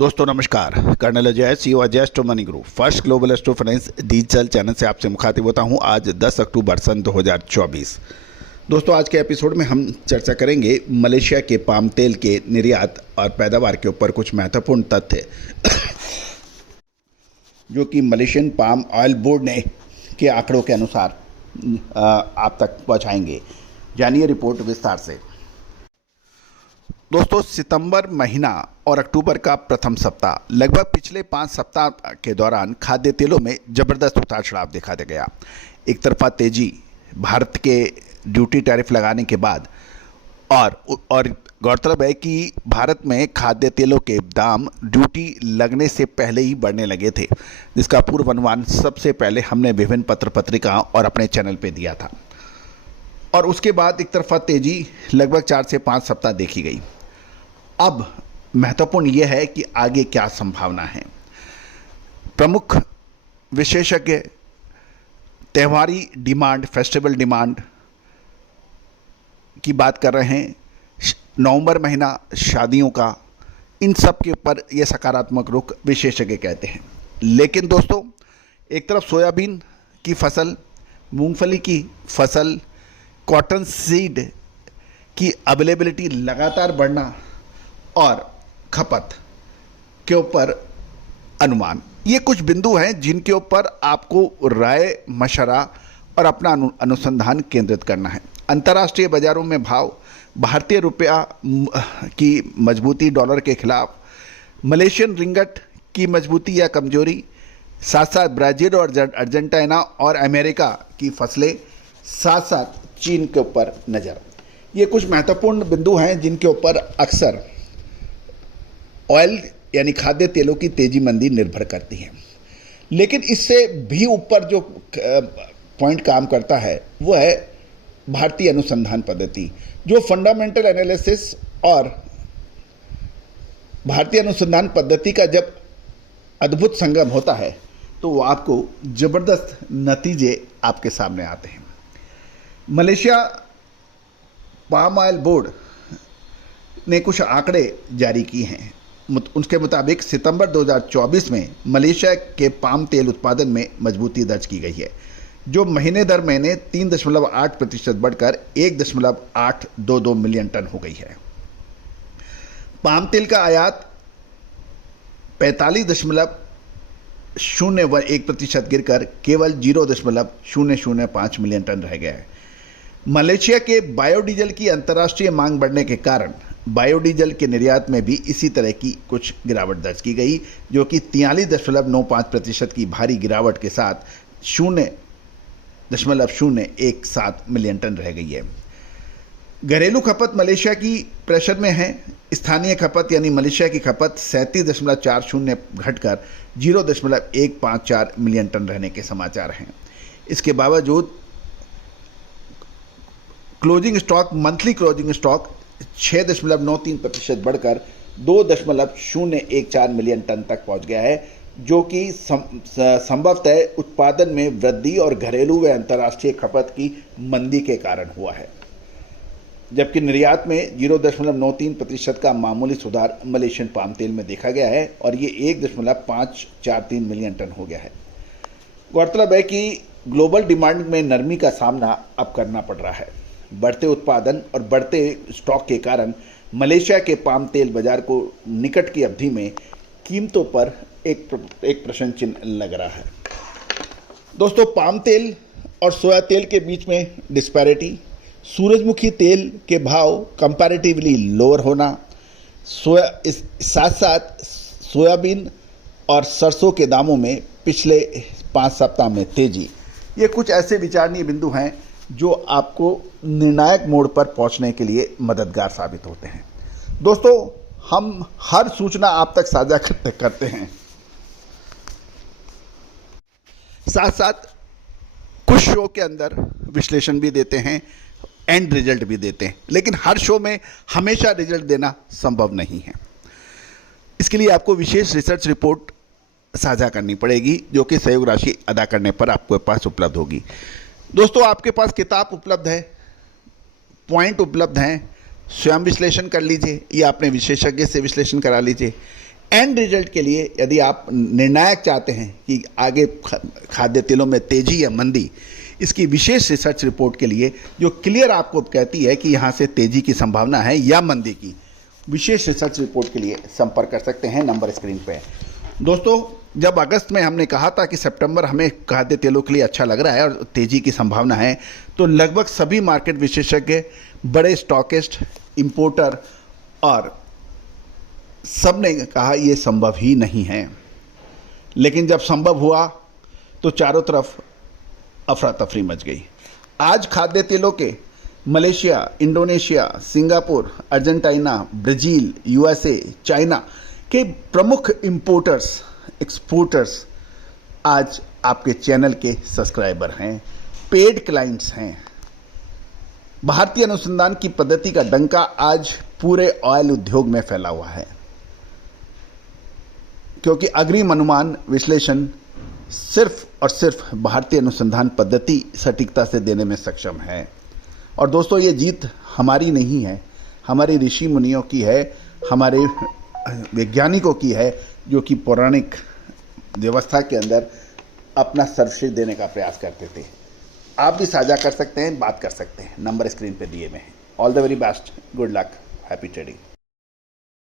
दोस्तों नमस्कार। Colonel Ajay, CEO Ajay astro money group first global astro finance digital channel से आपसे मुखातिब होता हूं। आज 10 अक्टूबर सन 2024। दोस्तों आज के एपिसोड में हम चर्चा करेंगे मलेशिया के पाम तेल के निर्यात और पैदावार के ऊपर कुछ महत्वपूर्ण तथ्य जो कि मलेशियन पाम ऑयल बोर्ड ने के आंकड़ों के अनुसार आप तक पहुंचाएंगे। जानिए रिपोर्ट विस्तार से। दोस्तों सितंबर महीना और अक्टूबर का प्रथम सप्ताह लगभग पिछले 5 सप्ताह के दौरान खाद्य तेलों में ज़बरदस्त उतार चढ़ाव देखा गया। एक तरफा तेजी भारत के ड्यूटी टैरिफ लगाने के बाद और गौरतलब है कि भारत में खाद्य तेलों के दाम ड्यूटी लगने से पहले ही बढ़ने लगे थे, जिसका पूर्व अनुमान सबसे पहले हमने विभिन्न पत्र पत्रिकाओं और अपने चैनल पे दिया था। और उसके बाद एक तरफा तेजी लगभग 4 से 5 सप्ताह देखी गई। अब महत्वपूर्ण यह है कि आगे क्या संभावना है। प्रमुख विशेषज्ञ त्योहारी डिमांड, फेस्टिवल डिमांड की बात कर रहे हैं। नवंबर महीना शादियों का, इन सब के ऊपर यह सकारात्मक रुख विशेषज्ञ कहते हैं। लेकिन दोस्तों एक तरफ सोयाबीन की फसल, मूंगफली की फसल, कॉटन सीड की अवेलेबिलिटी लगातार बढ़ना और खपत के ऊपर अनुमान, ये कुछ बिंदु हैं जिनके ऊपर आपको राय, मशवरा और अपना अनुसंधान केंद्रित करना है। अंतर्राष्ट्रीय बाजारों में भाव, भारतीय रुपया की मजबूती डॉलर के खिलाफ, मलेशियन रिंगट की मजबूती या कमजोरी, साथ साथ ब्राज़ील और अर्जेंटीना और अमेरिका की फसलें, साथ साथ चीन के ऊपर नज़र, ये कुछ महत्वपूर्ण बिंदु हैं जिनके ऊपर अक्सर ऑयल यानी खाद्य तेलों की तेजी मंदी निर्भर करती है। लेकिन इससे भी ऊपर जो पॉइंट काम करता है वो है भारतीय अनुसंधान पद्धति, जो फंडामेंटल एनालिसिस और भारतीय अनुसंधान पद्धति का जब अद्भुत संगम होता है तो वो आपको ज़बरदस्त नतीजे आपके सामने आते हैं। मलेशिया पाम ऑयल बोर्ड ने कुछ आंकड़े जारी किए हैं। उनके मुताबिक सितंबर 2024 में मलेशिया के पाम तेल उत्पादन में मजबूती दर्ज की गई है, जो महीने दर महीने 3.8% बढ़कर 1.822 मिलियन टन हो गई है। पाम तेल का आयात 45.001% गिरकर केवल 0.005 मिलियन टन रह गया है। मलेशिया के बायोडीजल की अंतर्राष्ट्रीय मांग बढ़ने के कारण बायोडीजल के निर्यात में भी इसी तरह की कुछ गिरावट दर्ज की गई, जो कि 43.95% की भारी गिरावट के साथ 0.017 मिलियन टन रह गई है। घरेलू खपत मलेशिया की प्रेशर में है। स्थानीय खपत यानी मलेशिया की खपत 37.40 घटकर 0.154 मिलियन टन रहने के समाचार हैं। इसके बावजूद closing stock, monthly closing stock 6.93% बढ़कर 2.014 मिलियन टन तक पहुंच गया है, जो कि संभवतः उत्पादन में वृद्धि और घरेलू व अंतर्राष्ट्रीय खपत की मंदी के कारण हुआ है। जबकि निर्यात में 0.93% का मामूली सुधार मलेशियन पाम तेल में देखा गया है और ये 1.543 मिलियन टन हो गया है। गौरतलब है कि ग्लोबल डिमांड में नरमी का सामना अब करना पड़ रहा है। बढ़ते उत्पादन और बढ़ते स्टॉक के कारण मलेशिया के पाम तेल बाजार को निकट की अवधि में कीमतों पर एक प्रश्न चिन्ह लग रहा है। दोस्तों साथ तेल और सोया तेल के बीच में डिस्पैरिटी, सूरजमुखी तेल के भाव कंपैरेटिवली लोअर होना, साथ साथ सोयाबीन और सरसों के दामों में पिछले 5 सप्ताह में तेजी, ये कुछ ऐसे विचारणीय बिंदु हैं जो आपको निर्णायक मोड़ पर पहुंचने के लिए मददगार साबित होते हैं। दोस्तों हम हर सूचना आप तक साझा करते हैं, साथ साथ कुछ शो के अंदर विश्लेषण भी देते हैं, एंड रिजल्ट भी देते हैं, लेकिन हर शो में हमेशा रिजल्ट देना संभव नहीं है। इसके लिए आपको विशेष रिसर्च रिपोर्ट साझा करनी पड़ेगी, जो कि सहयोग राशि अदा करने पर आपके पास उपलब्ध होगी। दोस्तों आपके पास किताब उपलब्ध है, पॉइंट उपलब्ध हैं, स्वयं विश्लेषण कर लीजिए या अपने विशेषज्ञ से विश्लेषण करा लीजिए। एंड रिजल्ट के लिए यदि आप निर्णायक चाहते हैं कि आगे खाद्य तेलों में तेजी या मंदी, इसकी विशेष रिसर्च रिपोर्ट के लिए जो क्लियर आपको कहती है कि यहाँ से तेजी की संभावना है या मंदी की, विशेष रिसर्च रिपोर्ट के लिए संपर्क कर सकते हैं, नंबर स्क्रीन पे है। दोस्तों, जब अगस्त में हमने कहा था कि सितंबर हमें खाद्य तेलों के लिए अच्छा लग रहा है और तेजी की संभावना है, तो लगभग सभी मार्केट विशेषज्ञ, बड़े स्टॉकिस्ट, इंपोर्टर और सब ने कहा यह संभव ही नहीं है। लेकिन जब संभव हुआ तो चारों तरफ अफरा तफरी मच गई। आज खाद्य तेलों के Malaysia, Indonesia, Singapore, Argentina, Brazil, USA, China के प्रमुख इंपोर्टर्स, एक्सपोर्टर्स आज आपके चैनल के सब्सक्राइबर हैं, पेड क्लाइंट्स हैं। भारतीय अनुसंधान की पद्धति का डंका आज पूरे ऑयल उद्योग में फैला हुआ है, क्योंकि अग्रिम अनुमान विश्लेषण सिर्फ और सिर्फ भारतीय अनुसंधान पद्धति सटीकता से देने में सक्षम है। और दोस्तों, ये जीत हमारी नहीं है, हमारे ऋषि मुनियों की है, हमारे वैज्ञानिकों की है, जो कि पौराणिक व्यवस्था के अंदर अपना सर्वश्रेष्ठ देने का प्रयास करते थे। आप भी साझा कर सकते हैं, बात कर सकते हैं, नंबर स्क्रीन पे दिए हुए हैं। All the very best, good luck, happy trading.